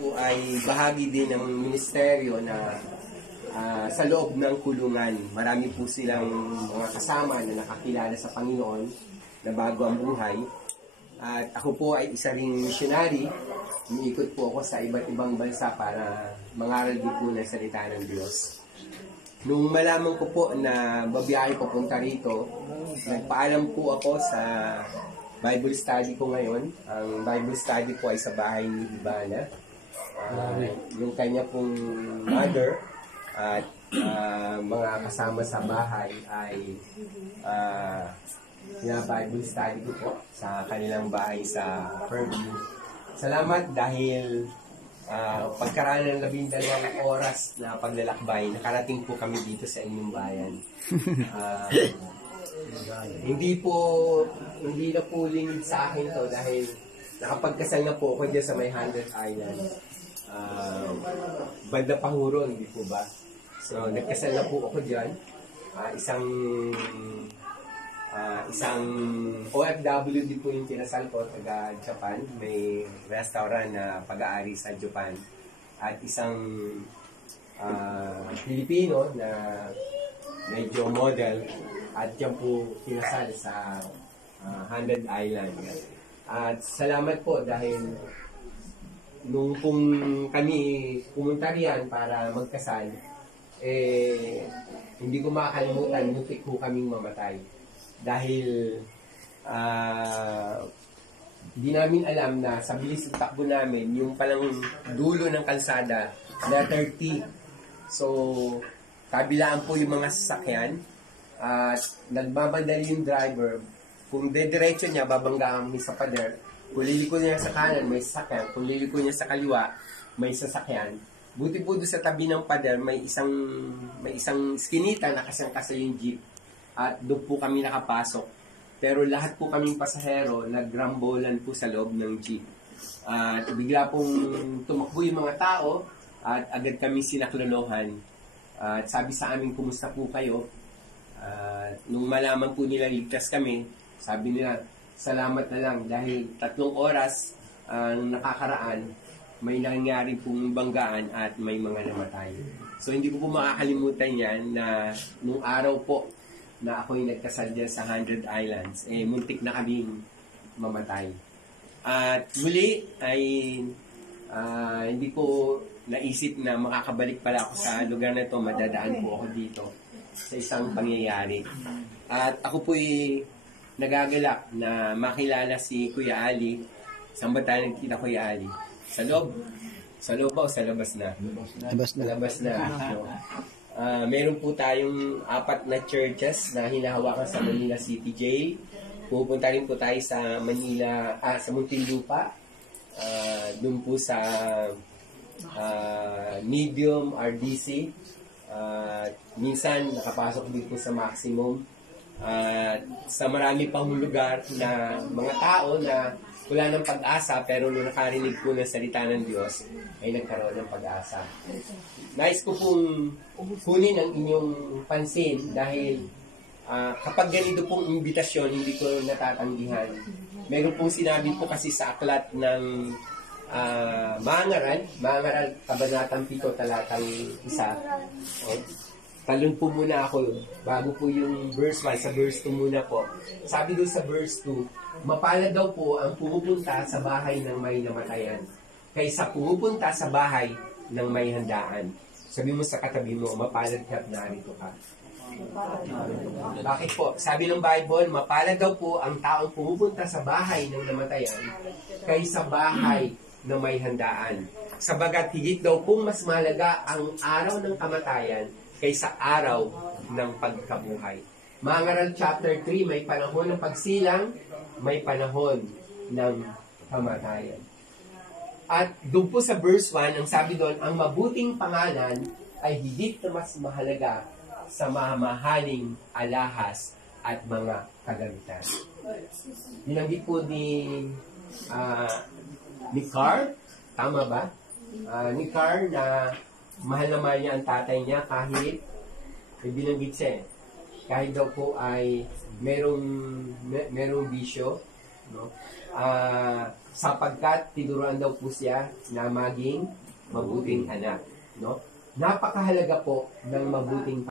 po ay bahagi din ng ministeryo na sa loob ng kulungan. Marami po silang mga kasama na nakakilala sa Panginoon na bago ang buhay. At ako po ay isa ring missionary. Umiikot po ako sa iba't ibang bansa para mangaral din po ng salita ng Diyos. Nung malaman ko po na babiyahe papunta rito, nagpaalam po ako sa Bible study ko ngayon. Ang Bible study po ay sa bahay ni Ivana. Yung kanya pong mother at mga kasama sa bahay ay Bible study ko po sa kanilang bahay sa Fairview. Salamat dahil pagkaraan ng 12 oras na paglalakbay, nakarating po kami dito sa inyong bayan. Hindi na po lingid sa akin to dahil nakapagkasal na po ako dyan sa may 100 Island. Banda Pahuro, hindi po ba? So, nagkasal na po ako dyan. Isang OFW din po yung kinasal ko, taga Japan. May restaurant na pag-aari sa Japan. At isang Pilipino na medyo model. At yan po kinasal sa 100 Island. At salamat po dahil nung kami pumunta riyan para magkasal, hindi ko makakalimutan, muntik po kaming mamatay. Dahil di namin alam na sa bilis ng takbo namin, yung palang dulo ng kalsada, letter T. So, kabilaan po yung mga sasakyan at nagmamadali yung driver. Kung dediretso niya, babanggaan kami sa pader. Kung liliko niya sa kanan, may sasakyan. Kung liliko niya sa kaliwa, may sasakyan. Buti po doon sa tabi ng pader, may isang skinita na kasang-kasa yung jeep. At doon po kami nakapasok. Pero lahat po kaming pasahero, nagrambolan po sa loob ng jeep. At bigla pong tumakbo yung mga tao at agad kami sinaklolohan. At sabi sa amin, kumusta po kayo? Nung malaman po nila ligtas kami, sabi nila, salamat na lang dahil 3 oras ang nakakaraan, may nangyari pong banggaan at may mga namatay. So hindi ko po makakalimutan yan na nung araw po na ako'y nagkasal dyan sa 100 Islands, muntik na kaming mamatay. At muli ay hindi ko naisip na makakabalik pala ako sa lugar na ito, madadaan po ako dito sa isang pangyayari. At ako po'y nagagalak na makilala si Kuya Ali. Saan ba tayo nagkita, Kuya Ali? Sa loob? Sa loob ba o sa labas na? Labas na. So, meron po tayong 4 na churches na hinahawakan sa Manila City Jail. Pupunta rin po tayo sa sa Muntinlupa. Doon po sa Medium RDC. Minsan nakapasok din po sa Maximum. Sa marami pang lugar na mga tao na wala ng pag-asa pero nung nakarinig po ng salita ng Diyos ay nagkaroon ng pag-asa. Nais ko pong kunin ang inyong pansin dahil kapag ganito pong imbitasyon hindi ko natatanggihan. Meron pong sinabi po kasi sa aklat ng Mangaral, Kabanatang 7, talatang 1. Talon po muna ako bago po yung verse 1, sa verse 2 muna po. Sabi doon sa verse 2, mapalad daw po ang pumupunta sa bahay ng may namatayan kaysa pumupunta sa bahay ng may handaan. Sabi mo sa katabi mo, mapalad ka't narito ka. Bakit po? Sabi ng Bible, mapalad daw po ang taong pumupunta sa bahay ng namatayan kaysa bahay ng may handaan. Sabagat higit daw pong mas mahalaga ang araw ng kamatayan kaysa araw ng pagkabuhay. Mangaral chapter 3, may panahon ng pagsilang, may panahon ng kamatayan. At doon po sa verse 1, ang sabi doon, ang mabuting pangalan ay higit na mas mahalaga sa mamahaling alahas at mga kagamitan. Binanggit po ni Carr, tama ba? Ni Carr na mahal na mahal niya ang tatay niya kahit may binanggit siya. Kahit daw po ay merong bisyo, no? sapagkat tinuruan daw po siya na maging mabuting anak. No? Napakahalaga po ng mabuting